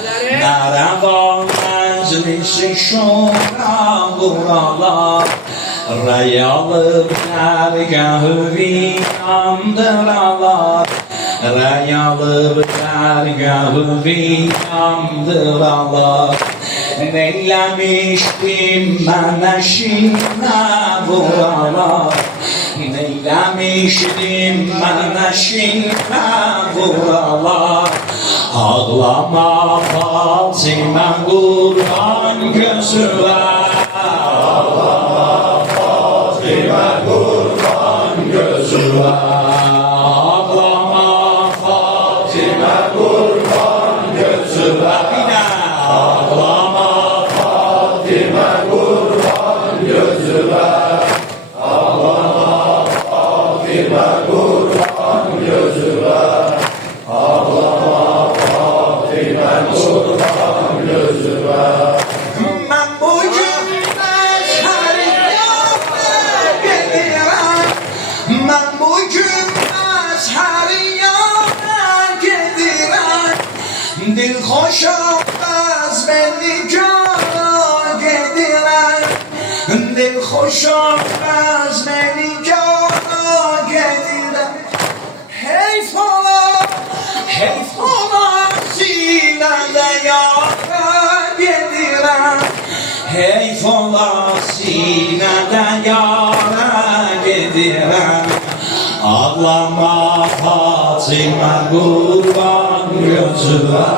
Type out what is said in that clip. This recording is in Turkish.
Merhaba meclisi şura buralar, Rayalı dergahı viyandıralar, Rayalı dergahı viyandıralar. Neylemiştim ben eşine buralar, Neylemiştim ben eşine buralar. Ağlama Fatime kurban gözüme, Ağlama Fatime kurban gözüme, Ağlama Fatime kurban gözüme, Ağlama Fatime kurban gözüme, Ağlama Fatime kurban gözüme, Ağlama Fatime kurban gözüme. Ben bugün mezheriyata gidiyorum, Ben bugün mezheriyata gidiyorum, Dilhoşa az beni cana gidiyorum, Dilhoşa az beni cana gidiyorum. Heyf ola sinede yara gidiyorum, Heyf ola sinede yara gidiyorum. Ağlama Fatime kurban gözüme,